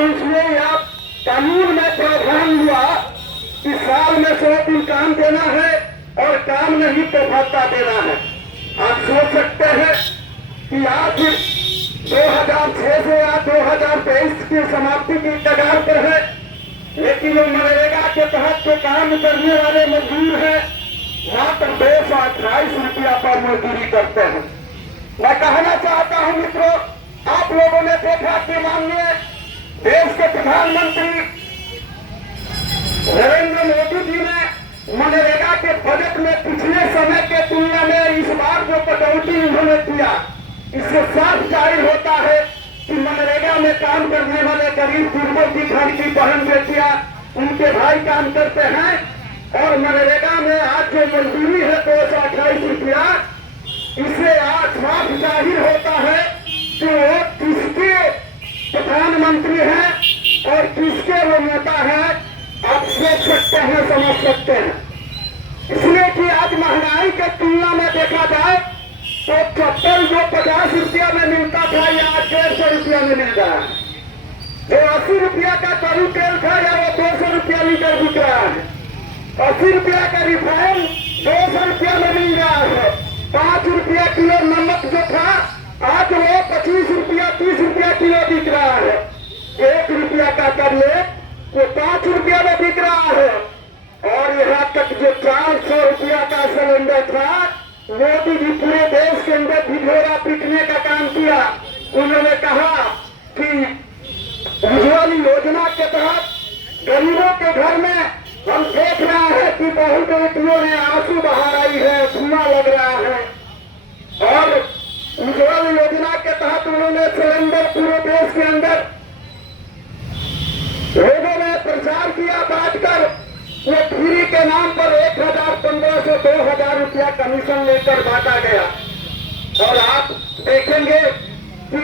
और इसलिए आप कानून में प्रावधान हुआ कि साल में 100 दिन काम देना है और काम नहीं तो भत्ता देना है। आप सोच सकते हैं कि आज 2006 से या 2023 की समाप्ति की कगार पर है, लेकिन वो मनरेगा के तहत जो काम करने वाले मजदूर हैं मात्र 228 रुपया पर मजदूरी करते हैं। मैं कहना चाहता हूं मित्रों, आप लोगों ने देखा कि माननीय देश के प्रधानमंत्री नरेंद्र मोदी जी ने मनरेगा के बजट में पिछले समय के तुलना में इस बार जो कटौती उन्होंने किया, इससे साफ जाहिर होता है कि मनरेगा में काम करने वाले गरीब गुरबों की घर की बहन बेटियां, उनके भाई काम करते हैं और मनरेगा में आज जो मजदूरी है 228 रुपया, इससे आज साफ जाहिर होता है कि वो किसके प्रधानमंत्री हैं और किसके वो नेता हैं। आप सोच सकते हैं, समझ सकते हैं। इसलिए कि आज महंगाई के तुलना में देखा जाए तो चप्पल जो 50 रुपया में मिलता था या 150 रुपया में मिल रहा है, जो 80 रुपया का करू तेल था या वो 200 रुपया लीटर बिक रहा है। 80 रुपया का रिफाइन 200 रुपया में मिल रहा है। 5 रुपया किलो नमक जो था आज वो 25 रुपया 30 रुपया किलो बिक रहा है। 1 रुपया का कर ले वो 5 रुपया में बिक रहा है। और यहाँ तक जो 400 रुपया का सिलेंडर था, मोदी जी पूरे देश के अंदर ढिढोरा पीटने का काम किया। उन्होंने कहा कि उज्ज्वल योजना के तहत गरीबों के घर में हम देख रहे हैं कि बहु बेटियों ने आंसू बहा रही है, धुआं लग रहा है। और उज्ज्वल योजना के तहत उन्होंने सिलेंडर पूरे देश के अंदर लोगों ने प्रचार किया बांटकर, वो फ्री के नाम पर 1,500 से 2,000 रुपया कमीशन लेकर बांटा गया। और आप देखेंगे कि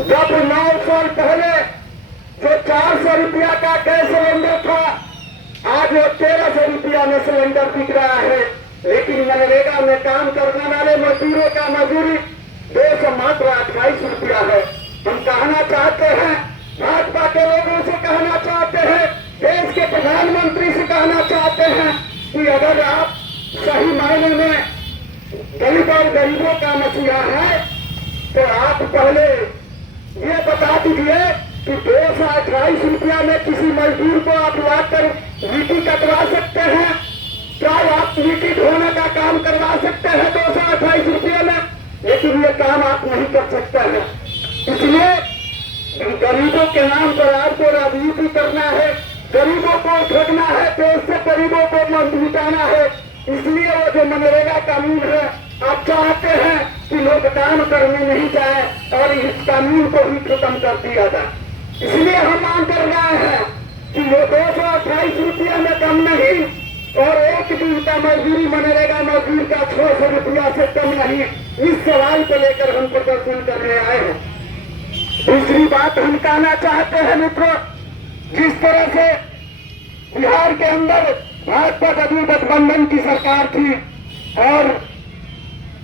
जब 9 साल पहले जो 400 रुपया का गैस सिलेंडर था, आज वो 1,300 रुपया में सिलेंडर बिक रहा है। लेकिन मनरेगा में काम करने वाले मजदूरों का मजदूरी 228 रुपया है। हम कहना चाहते हैं, भाजपा के लोगों से कहना चाहते हैं, देश के प्रधानमंत्री से कहना चाहते हैं कि अगर आप सही मायने में दलित और गरीबों का मसीहा है तो आप पहले ये बता दीजिए कि 228 रुपया में किसी मजदूर को आप लाकर लीटी कटवा सकते हैं? क्या आप लीटी ढोने का काम करवा सकते हैं 228 रुपये में? लेकिन ये काम आप नहीं कर सकते हैं। इसलिए गरीबों के नाम पर आपको राजनीति करना है, गरीबों को ठगना है, देश से गरीबों को लुटाना है। इसलिए वो जो मनरेगा कानून है, आप चाहते हैं कि लोग काम करने नहीं जाए और इस कानून को भी खत्म कर दिया जाए। इसलिए हम मांग कर रहे हैं कि वो 228 रुपया में कम नहीं और एक दिन का मजदूरी मनरेगा मजदूर का 600 रुपया से कम नहीं। इस सवाल को लेकर हम प्रदर्शन करने आए हैं। दूसरी बात हम कहना चाहते हैं मित्रों, जिस तरह से बिहार के अंदर भाजपा जदयू गठबंधन की सरकार थी और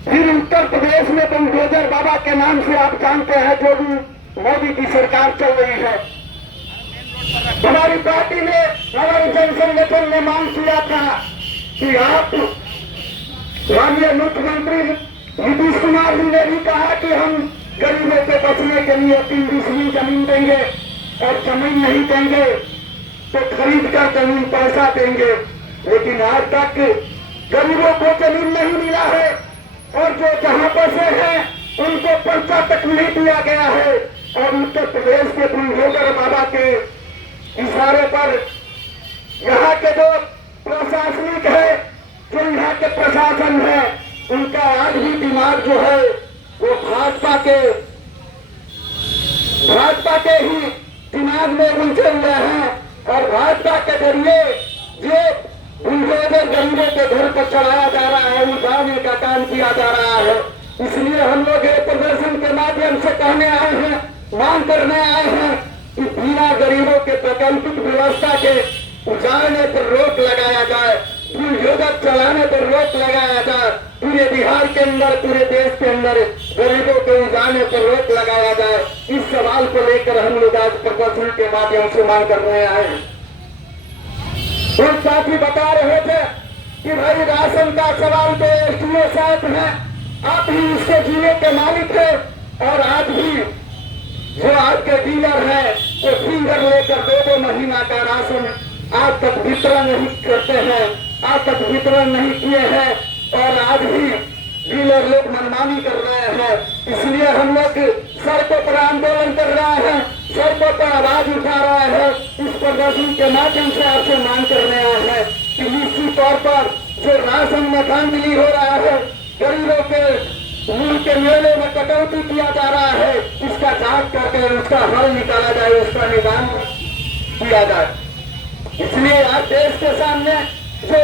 फिर उत्तर प्रदेश में बुलडोजर बाबा के नाम से आप जानते हैं जो भी मोदी की सरकार चल रही है, हमारी पार्टी ने, हमारे जन संगठन ने मांग किया था कि आप माननीय मुख्यमंत्री नीतीश कुमार जी ने भी कहा कि हम गरीबों के बचने के लिए 3 डिसमिल जमीन देंगे और जमीन नहीं देंगे तो खरीद कर जमीन पैसा देंगे। लेकिन आज तक गरीबों को जमीन नहीं मिला है और जो जहां बसे हैं उनको पर्चा तक नहीं दिया गया है। और उत्तर प्रदेश के बुलडोजर बाबा के इशारे पर यहाँ के जो प्रशासनिक है, जो यहाँ के प्रशासन है, उनका आज भी दिमाग जो है वो भाजपा के ही दिमाग में उलझे हुए हैं और भाजपा के जरिए ये बुलडोजर गरीबों के घर पर चलाया जा रहा है, उठाने का काम किया जा रहा है। इसलिए हम लोग ये प्रदर्शन के माध्यम से कहने आए हैं, मांग करने आए हैं कि बिना गरीबों के वैकल्पिक व्यवस्था के उजाड़ने पर रोक लगाया जाए। युवक चलाने पर रोक लगाया जाए, पूरे बिहार के अंदर, पूरे देश के अंदर गरीबों को उजाने पर रोक लगाया जाए। इस सवाल को लेकर हम लोग आज प्रदर्शन के माध्यम से मांग करने आए हैं। कुछ साथी बता रहे थे कि भाई राशन का सवाल तो एसडीओ साहब है, आप ही इसके जिले के मालिक है, और आज भी जो आज के डीलर है वो फिंगर लेकर 2-2 महीना का राशन आज तक वितरण नहीं करते हैं, आज तक वितरण नहीं किए हैं, और आज भी डीलर लोग मनमानी कर रहे हैं। इसलिए हम लोग सड़कों पर आंदोलन कर रहे हैं, सड़कों पर आवाज उठा रहे हैं। इस प्रदर्शन के माध्यम से आपसे मांग करने आए हैं कि निश्चित तौर पर जो राशन में धांधली हो रहा है, गरीबों के मूल के मेले में कटौती किया जा रहा है, इसका जांच करके उसका हल निकाला जाए, उसका निदान किया जाए। इसलिए आज देश के सामने जो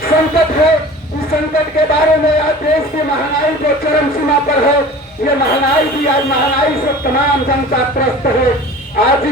संकट है, इस संकट के बारे में आज देश की महंगाई जो चरम सीमा पर है, ये महंगाई भी आज महंगाई से तमाम जनता त्रस्त है। आज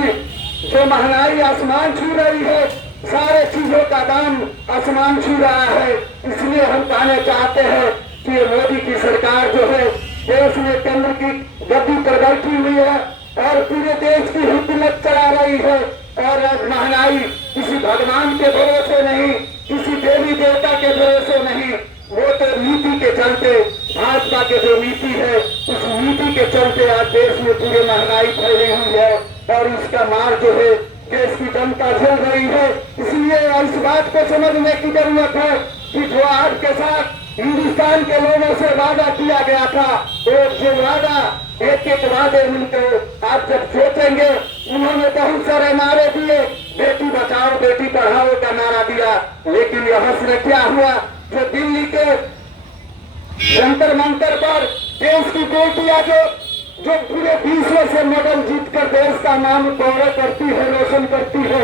जो महंगाई आसमान छू रही है, सारे चीजों का दाम आसमान छू रहा है। इसलिए हम कहना चाहते हैं कि मोदी की सरकार जो है देश में केंद्र की गद्दी पर बैठी हुई है और पूरे देश की हुकूमत चला रही है, और आज महंगाई किसी भगवान के भरोसे नहीं, किसी देवी देवता के भरोसे नहीं, वो तो नीति के चलते, भाजपा के जो नीति है उस नीति के चलते आज देश में पूरी महंगाई फैली हुई है, और इसका मार जो है देश की जनता झेल रही है। इसलिए इस बात को समझने की जरूरत है कि जो आज के साथ हिंदुस्तान के लोगों से वादा किया गया था, एक जो वादा, एक एक वादे मिलकर आप जब सोचेंगे, उन्होंने बहुत सारे नारे दिए, बेटी बचाओ बेटी पढ़ाओ का नारा दिया, लेकिन यहाँ से क्या हुआ? जो दिल्ली के जंतर मंतर पर देश की बेटियां जो पूरे विश्व से मेडल जीतकर देश का नाम गौरव करती है, रोशन करती है,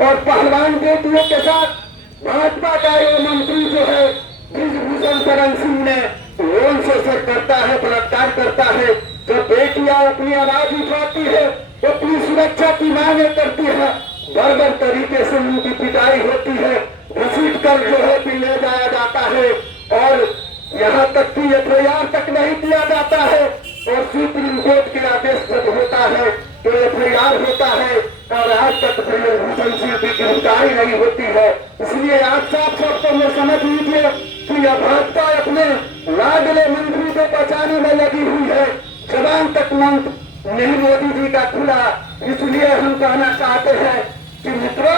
और पहलवान बेटियों के साथ भाजपा का ये मंत्री जो है ब्रिजभूषण शरण सिंह ने रोन शोषण करता है, बलात्कार करता है। जब बेटियां अपनी आवाज उठाती है, अपनी सुरक्षा की मांगे करती है, बर्बर तरीके से उनकी पिटाई होती है, घसीट कर जो है कि ले जाया जाता है, और यहाँ तक कि एफआईआर तक नहीं किया जाता है, और सुप्रीम कोर्ट के आदेश जब होता है तो एफआईआर होता है, और आज तक ब्रिजभूषण सिंह की गिरफ्तारी नहीं होती है। इसलिए आज साफ सबको में समझ लीजिए कि यह भाजपा अपने लाडले मंत्री को बचाने में लगी हुई है, जबान तक मंत्र नहीं मोदी जी का खुला। इसलिए हम कहना चाहते हैं कि मित्रों,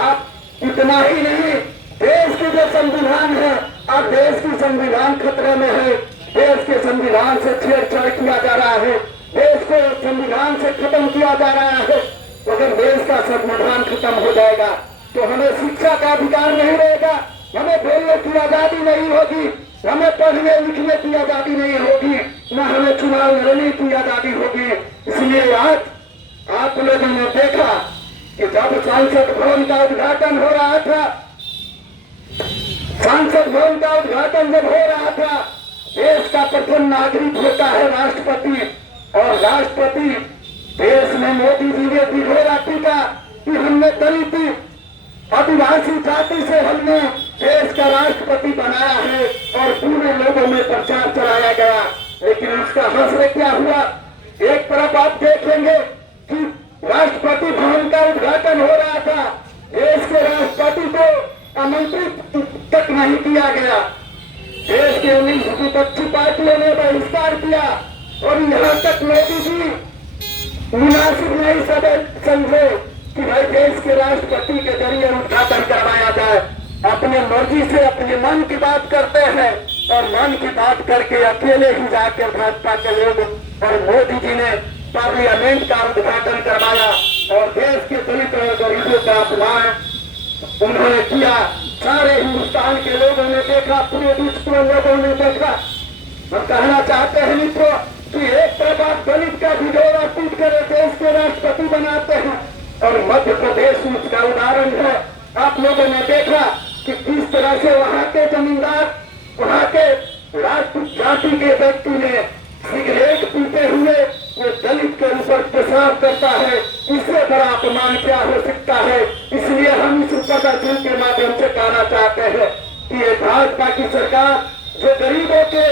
आप इतना ही नहीं, देश की जो संविधान है, अब देश की संविधान खतरे में है, देश के संविधान से छेड़छाड़ किया जा रहा है, देश को संविधान से खत्म किया जा रहा है। अगर देश का संविधान खत्म हो जाएगा तो हमें शिक्षा का अधिकार नहीं रहेगा, हमें बोलने की आजादी नहीं होगी, हमें पढ़ने लिखने की आजादी नहीं होगी, न हमें चुनाव लड़ने की आजादी होगी। इसलिए आज आप लोगों ने देखा कि जब सांसद भवन का उद्घाटन हो रहा था, सांसद भवन का उद्घाटन जब हो रहा था, देश का प्रथम नागरिक होता है राष्ट्रपति, और राष्ट्रपति देश में मोदी जी ने भिगोरा पीटा कि हमने दलित आदिवासी जाति से हमने देश का राष्ट्रपति बनाया है, और पूरे लोगों में प्रचार चलाया गया। लेकिन उसका हश्र क्या हुआ? एक तरफ आप देखेंगे कि राष्ट्रपति भवन का उद्घाटन हो रहा था, देश के राष्ट्रपति को आमंत्रित तक नहीं किया गया, देश के 19 विपक्षी पार्टियों ने बहिष्कार किया, और यहाँ तक मोदी जी मुनासिब नहीं समझे कि भाई देश के राष्ट्रपति के जरिए उद्घाटन करवाया जाए। अपने मर्जी से अपने मन की बात करते हैं, और मन की बात करके अकेले ही जाकर भाजपा के लोग और मोदी जी ने पार्लियामेंट का उद्घाटन करवाया, और देश के दलित और गरीबों का अपमान उन्होंने किया। सारे हिंदुस्तान के लोगों ने देखा, पूरे विश्व के लोगों ने देखा। हम कहना चाहते हैं मित्रों कि एक तरफ आप दलित का भिगोरा पीट कर देश के राष्ट्रपति बनाते हैं, और मध्य प्रदेश उसका उदाहरण है। आप लोगों ने देखा कि किस तरह से वहाँ के जमींदार, वहाँ के राजपूत जाति के व्यक्ति ने सिगरेट पीते हुए वो दलित के ऊपर पेशाब करता है, इससे बड़ा अपमान क्या हो सकता है। इसलिए हम इस प्रदर्शन के माध्यम से कहना चाहते हैं कि ये भाजपा की सरकार जो गरीबों के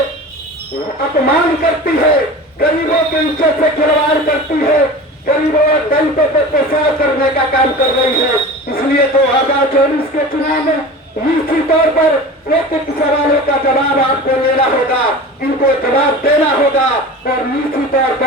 अपमान करती है, गरीबों के इज्जत से खिलवाड़ करती है, गरीबों और दलितों पर पेशाब करने का काम कर रही है। इसलिए 2024 के चुनाव में निश्चित तौर पर एक सवालों का जवाब आपको लेना होगा, इनको जवाब देना होगा और निश्चित तौर पर